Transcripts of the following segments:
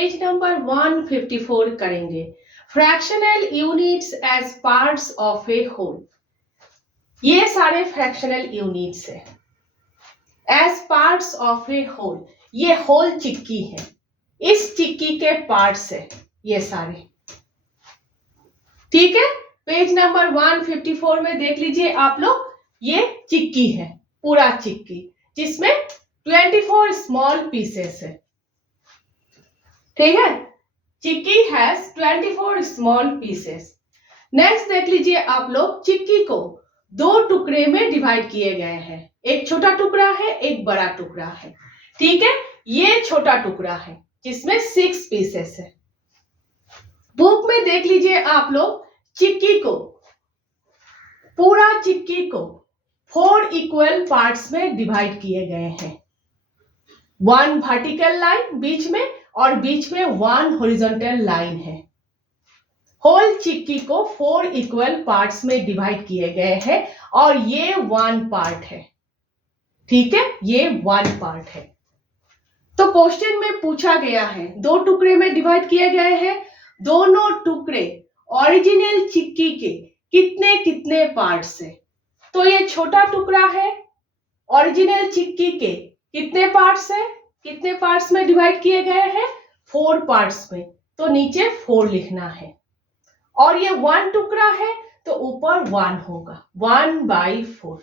Page number 154 करेंगे। Fractional units as parts of a whole. ये सारे फ्रैक्शनल यूनिट्स है as parts of a whole. ये whole chikki है, इस चिक्की के पार्ट्स है ये सारे। ठीक है, पेज नंबर 154 में देख लीजिए आप लोग, ये चिक्की है, पूरा चिक्की, जिसमें 24 स्मॉल पीसेस है। ठीक है, चिक्की हैज 24 स्मॉल पीसेस। नेक्स्ट देख लीजिए आप लोग, चिक्की को दो टुकड़े में डिवाइड किए गए हैं। एक छोटा टुकड़ा है, एक बड़ा टुकड़ा है। ठीक है, ये छोटा टुकड़ा है जिसमें 6 पीसेस है। बुक में देख लीजिए आप लोग, चिक्की को, पूरा चिक्की को 4 इक्वल पार्ट्स में डिवाइड किए गए हैं। 1 वर्टिकल लाइन बीच में और बीच में 1 हॉरिजॉन्टल लाइन है। होल चिक्की को 4 इक्वल पार्ट्स में डिवाइड किए गए हैं और ये 1 पार्ट है। ठीक है, ये 1 पार्ट है। तो क्वेश्चन में पूछा गया है, दो टुकड़े में डिवाइड किए गए हैं, दोनों टुकड़े ओरिजिनल चिक्की के कितने कितने पार्ट्स है। तो ये छोटा टुकड़ा है, ओरिजिनल चिक्की के कितने पार्ट्स है, कितने पार्ट्स में डिवाइड किए गए हैं, 4 पार्ट्स में। तो नीचे 4 लिखना है। और ये 1 टुकड़ा है तो ऊपर 1 होगा, 1/4।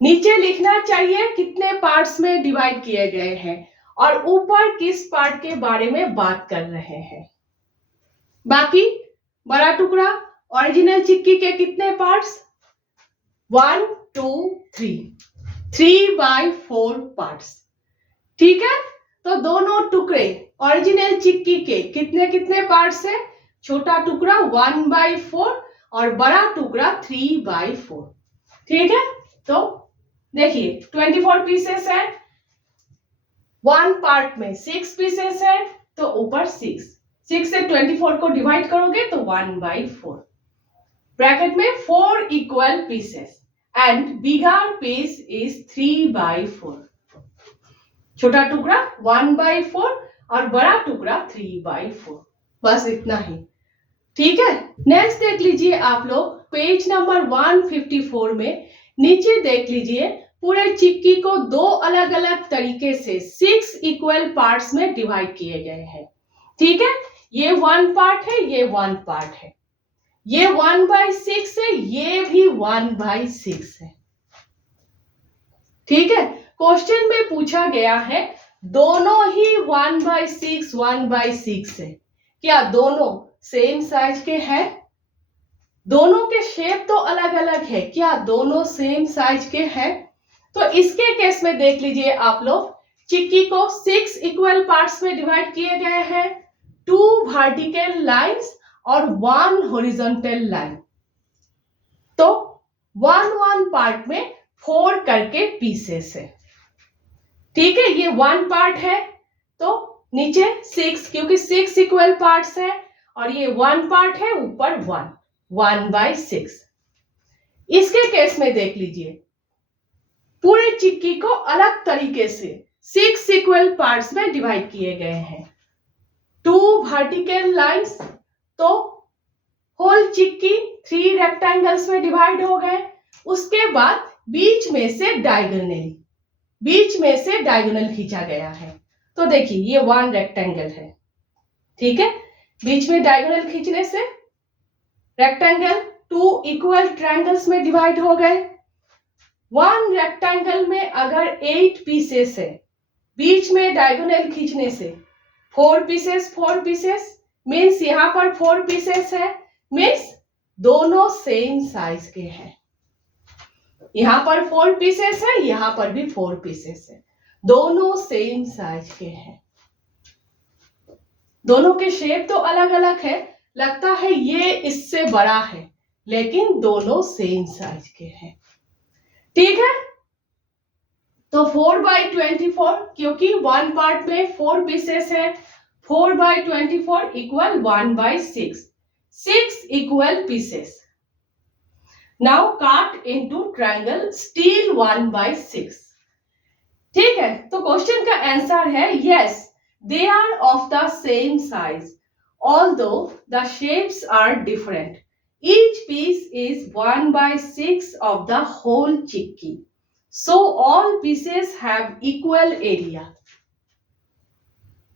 नीचे लिखना चाहिए कितने पार्ट्स में डिवाइड किए गए हैं और ऊपर किस पार्ट के बारे में बात कर रहे हैं। बाकी बड़ा टुकड़ा, ओरिजिनल चिक्की के कितने पार्ट्स, 1 2 3, 3/4 पार्ट्स। ठीक है, तो दोनों टुकड़े ओरिजिनल चिक्की के कितने कितने पार्ट्स है, छोटा टुकड़ा 1/4 और बड़ा टुकड़ा 3/4। ठीक है, तो देखिए 24 पीसेस है, 1 पार्ट में 6 पीसेस है, तो ऊपर 6 से 24 को डिवाइड करोगे तो 1/4। ब्रैकेट में 4 equal pieces and bigger piece is 3/4। छोटा टुकड़ा 1/4 और बड़ा टुकड़ा 3/4। बस इतना ही। ठीक है, नेक्स्ट देख लीजिए आप लोग, पेज नंबर 154 में नीचे देख लीजिए, पूरे चिक्की को दो अलग अलग तरीके से 6 इक्वल पार्ट्स में डिवाइड किए गए हैं। ठीक है, ये 1 पार्ट है, ये 1 पार्ट है, ये 1/6 है, ये भी 1/6 है। ठीक है, क्वेश्चन में पूछा गया है दोनों ही 1/6 है। क्या दोनों सेम साइज के हैं? दोनों के शेप तो अलग अलग है, क्या दोनों सेम साइज के हैं? तो इसके केस में देख लीजिए आप लोग, चिक्की को 6 इक्वल पार्ट्स में डिवाइड किए गए हैं, 2 वर्टिकल लाइंस और 1 हॉरिजॉन्टल लाइन। तो 1 पार्ट में 4 करके पीसेस है। ठीक है, ये 1 पार्ट है तो नीचे 6, क्योंकि 6 इक्वल पार्ट्स है, और ये 1 पार्ट है, ऊपर 1/6। इसके केस में देख लीजिए, पूरे चिक्की को अलग तरीके से 6 इक्वल पार्ट्स में डिवाइड किए गए हैं। 2 वर्टिकल लाइंस, तो होल चिक्की 3 रेक्टेंगल्स में डिवाइड हो गए। उसके बाद बीच में से डायगोनल खींचा गया है। तो देखिए ये 1 रेक्टेंगल है। ठीक है, बीच में डायगोनल खींचने से रेक्टेंगल 2 इक्वल ट्रायंगल्स में डिवाइड हो गए। 1 रेक्टेंगल में अगर 8 पीसेस है, बीच में डायगोनल खींचने से 4 पीसेस मीन्स यहाँ पर 4 पीसेस है, मीन्स दोनों सेम साइज के हैं। यहाँ पर 4 पीसेस है, यहाँ पर भी 4 पीसेस है, दोनों सेम साइज के हैं। दोनों के शेप तो अलग अलग है, लगता है ये इससे बड़ा है, लेकिन दोनों सेम साइज के हैं। ठीक है, तो 4/24, क्योंकि 1 पार्ट में 4 पीसेस है, 4/24 equal 1/6, 6 equal pieces. Now cut into triangle, still 1/6। ठीक है, तो क्वेश्चन का आंसर है yes, They are of the same size, although the shapes are different. Each piece is 1/6 of the whole chikki. So all pieces have equal area.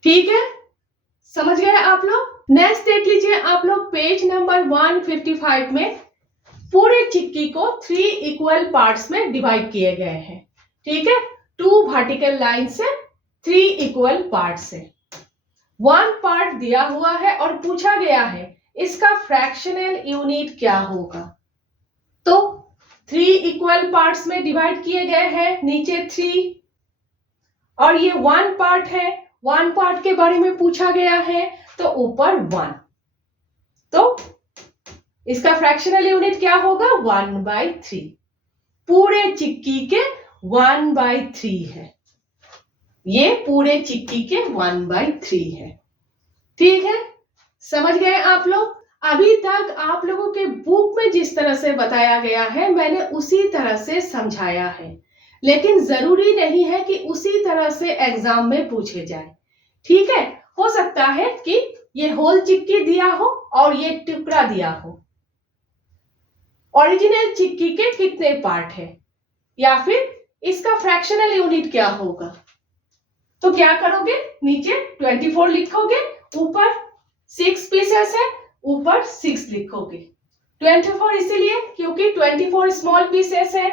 ठीक है, समझ गए आप लोग? नेक्स्ट देख लीजिए आप लोग पेज नंबर 155 में पूरे चिक्की को 3 इक्वल पार्ट्स में डिवाइड किए गए हैं. ठीक है, 2 वर्टिकल लाइन से 3 इक्वल पार्ट से 1 पार्ट दिया हुआ है और पूछा गया है इसका फ्रैक्शनल यूनिट क्या होगा. तो 3 इक्वल पार्ट्स में डिवाइड किए गए हैं, नीचे 3 और ये 1 पार्ट है. 1 पार्ट के बारे में पूछा गया है तो ऊपर 1. तो इसका फ्रैक्शनल यूनिट क्या होगा? 1/3. पूरे चिक्की के 1/3 है. ये पूरे चिक्की के 1/3 है. ठीक है, समझ गए आप लोग? अभी तक आप लोगों के बुक में जिस तरह से बताया गया है मैंने उसी तरह से समझाया है, लेकिन जरूरी नहीं है कि उसी तरह से एग्जाम में पूछे जाए. ठीक है, हो सकता है कि ये होल चिक्की दिया हो और ये टुकड़ा दिया हो. ओरिजिनल चिक्की के कितने पार्ट है या फिर इसका फ्रैक्शनल यूनिट क्या होगा. तो क्या करोगे? नीचे 24 लिखोगे, ऊपर 6 पीसेस है, ऊपर 6 लिखोगे. 24 इसीलिए क्योंकि 24 स्मॉल पीसेस है.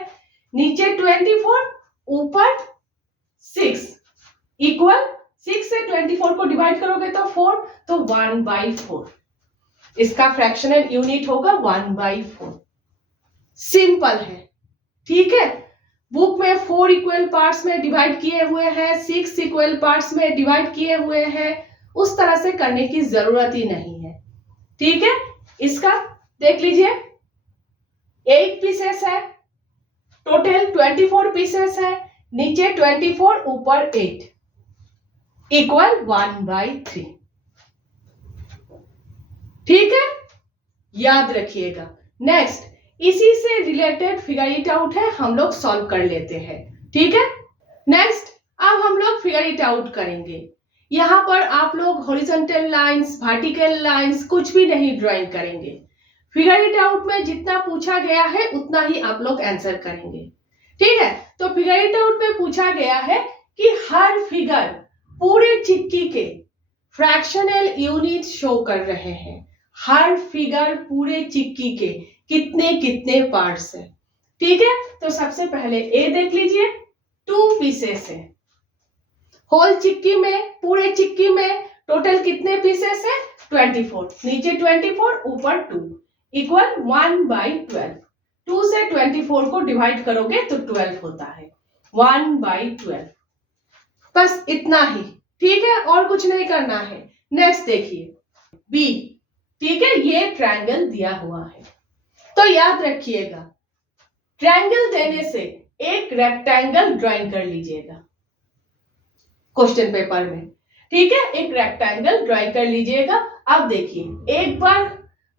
नीचे 24, ऊपर 6 इक्वल 6 से 24 को डिवाइड करोगे तो 4, तो 1/4. इसका फ्रैक्शनल यूनिट होगा 1/4. सिंपल है. ठीक है, बुक में 4 इक्वल पार्ट्स में डिवाइड किए हुए हैं, 6 इक्वल पार्ट्स में डिवाइड किए हुए हैं. उस तरह से करने की जरूरत ही नहीं है. ठीक है, इसका देख लीजिए 8 पीसेस है, टोटल 24 पीसेस है. नीचे 24, ऊपर 8 इक्वल 1/3. ठीक है, याद रखिएगा. नेक्स्ट इसी से रिलेटेड फिगर इट आउट है, हम लोग सॉल्व कर लेते हैं. ठीक है, नेक्स्ट अब हम लोग फिगर इट आउट करेंगे. यहाँ पर आप लोग हॉरिजॉन्टल लाइंस, वर्टिकल लाइंस कुछ भी नहीं ड्राइंग करेंगे. फिगर इट आउट में जितना पूछा गया है उतना ही आप लोग आंसर करेंगे. ठीक है, तो फिगर इट आउट में पूछा गया है कि हर फिगर पूरे चिक्की के फ्रैक्शनल यूनिट शो कर रहे हैं. हर फिगर पूरे चिक्की के कितने कितने पार्ट्स है. ठीक है, तो सबसे पहले ए देख लीजिए, 2 पीसेस है. होल चिक्की में, पूरे चिक्की में टोटल कितने पीसेस है? 24. नीचे 24, ऊपर 2 इक्वल 1/12. 2 से 24 को डिवाइड करोगे तो 12 होता है. 1/12. बस इतना ही. ठीक है, और कुछ नहीं करना है. नेक्स्ट देखिए बी. ठीक है, ये ट्रायंगल दिया हुआ है. तो याद रखिएगा, ट्रायंगल देने से एक रेक्टेंगल ड्राइंग कर लीजिएगा क्वेश्चन पेपर में. ठीक है, एक रेक्टेंगल ड्राइंग कर लीजिएगा. अब देखिए, एक बार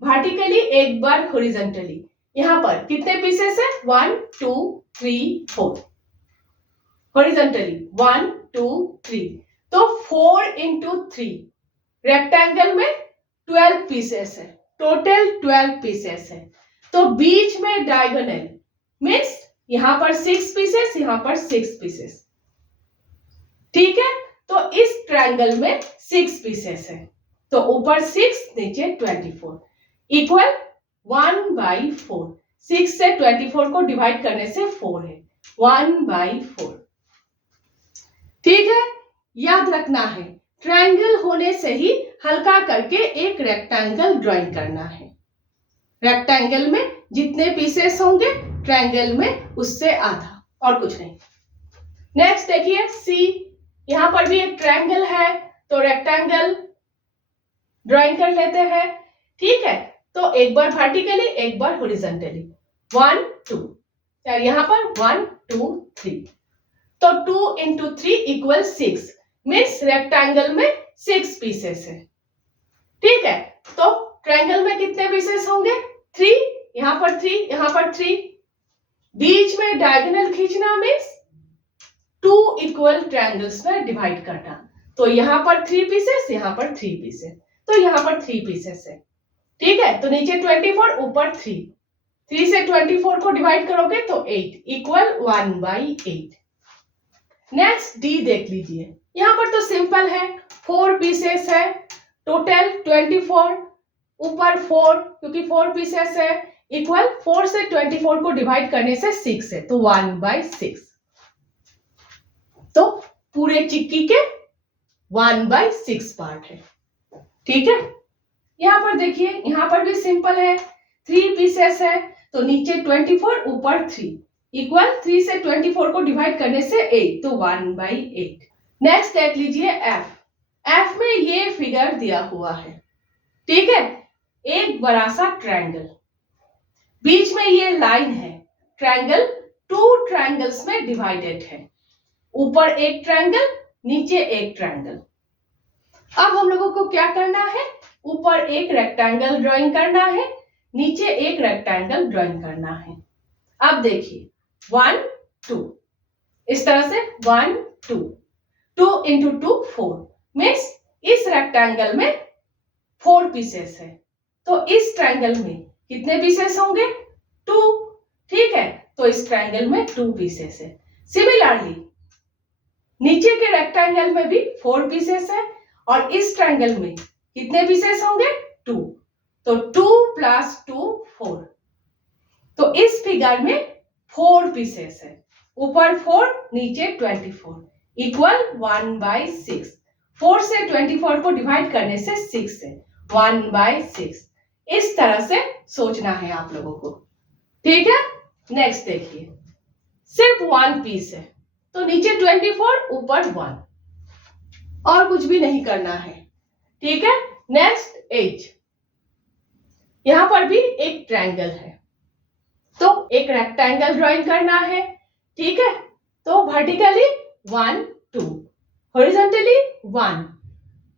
वर्टिकली, एक बार हॉरिजॉन्टली. यहाँ पर कितने पीसेस है? 1 2 3 4. हॉरिजॉन्टली 1 2 3, तो 4 into 3. रेक्टेंगल में 12 पीसेस है, टोटल 12 पीसेस है. तो बीच में डायगोनल मीन्स यहां पर 6 पीसेस, यहां पर 6 पीसेस. ठीक है, तो इस ट्रायंगल में 6 पीसेस है. तो ऊपर 6, नीचे 24 इक्वल 1/4. 6 से 24 को डिवाइड करने से 4 है. 1/4. ठीक है, याद रखना है ट्रायंगल होने से ही हल्का करके एक रेक्टेंगल ड्राइंग करना है. रेक्टेंगल में जितने पीसेस होंगे ट्रायंगल में उससे आधा, और कुछ नहीं. नेक्स्ट देखिए सी. यहां पर भी एक ट्रायंगल है, तो रेक्टेंगल ड्राइंग कर लेते हैं. ठीक है, तो एक बार वर्टिकली, एक बार हॉरिजॉन्टली. 1 2, यहां पर 1 2 3. तो 2 into 3 इक्वल 6 मीन्स रेक्टेंगल में 6 पीसेस है. ठीक है, तो ट्रायंगल में कितने पीसेस होंगे? 3. यहां पर 3, यहां पर 3. बीच में डायगोनल खींचना मीन्स 2 इक्वल ट्रायंगल्स में डिवाइड करना. तो यहाँ पर 3 पीसेस, यहाँ पर 3 पीसेस, तो यहाँ पर 3 पीसेस है। ठीक है, तो नीचे 24, ऊपर 3 से 24 को डिवाइड करोगे तो 8 इक्वल 1/8। नेक्स्ट डी देख लीजिए, यहाँ पर तो सिंपल है, 4 पीसेस है, टोटल 24, ऊपर 4 क्योंकि 4 पीसेस है, इक्वल 4 से 24 को डिवाइड करने से 6 है, तो 1/6। तो पूरे चिक्की के 1/6 पार्ट है। ठीक है, यहाँ पर देखिए, यहाँ पर भी सिंपल है, 3 पीसेस है, तो नीचे 24, ऊपर 3 इक्वल 3 से 24 को डिवाइड करने से 8, तो 1/8। नेक्स्ट देख लीजिए एफ में ये फिगर दिया हुआ है। ठीक है, एक बड़ा सा ट्रायंगल, बीच में ये लाइन है, ट्रायंगल 2 ट्रायंगल्स में डिवाइडेड है, ऊपर एक ट्रायंगल, नीचे एक ट्रायंगल। अब हम लोगों को क्या करना है, ऊपर एक रेक्टेंगल ड्राइंग करना है, नीचे एक रेक्टेंगल ड्राइंग करना है। अब देखिए 1 2, इस तरह से 1 2, 2 into 2 4, मीन्स इस रेक्टेंगल में 4 पीसेस है, तो इस ट्रायंगल में कितने पीसेस होंगे, 2। ठीक है, तो इस ट्रायंगल में 2 पीसेस है। सिमिलरली नीचे के रेक्टेंगल में भी 4 पीसेस है, और इस ट्रायंगल में कितने पीसेस होंगे, 2, तो 2 + 2 4। तो इस फिगर में 4 पीसेस है, ऊपर 4 नीचे 24 इक्वल 1/6। 4 से 24 को डिवाइड करने से 6 है, 1/6। इस तरह से सोचना है आप लोगों को। ठीक है, नेक्स्ट देखिए, सिर्फ 1 पीस है, तो नीचे 24, ऊपर 1, और कुछ भी नहीं करना है। ठीक है, नेक्स्ट एज, यहां पर भी एक ट्रायंगल है, तो एक रेक्टेंगल ड्राइंग करना है। ठीक है, तो वर्टिकली 1 2, हॉरिजॉन्टली 1,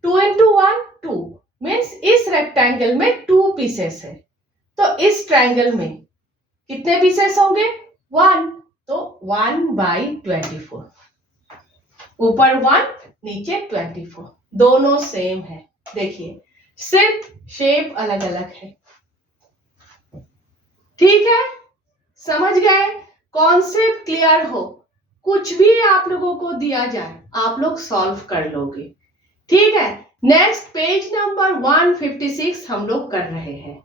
2 into 1 2, मीन्स इस रेक्टेंगल में 2 पीसेस है, तो इस ट्रायंगल में कितने पीसेस होंगे, 1, तो 1/24, ऊपर 1 नीचे 24, दोनों सेम है। देखिए सिर्फ शेप अलग अलग है। ठीक है, समझ गए, कॉन्सेप्ट क्लियर हो, कुछ भी आप लोगों को दिया जाए आप लोग सॉल्व कर लोगे। ठीक है, नेक्स्ट पेज नंबर 156 हम लोग कर रहे हैं।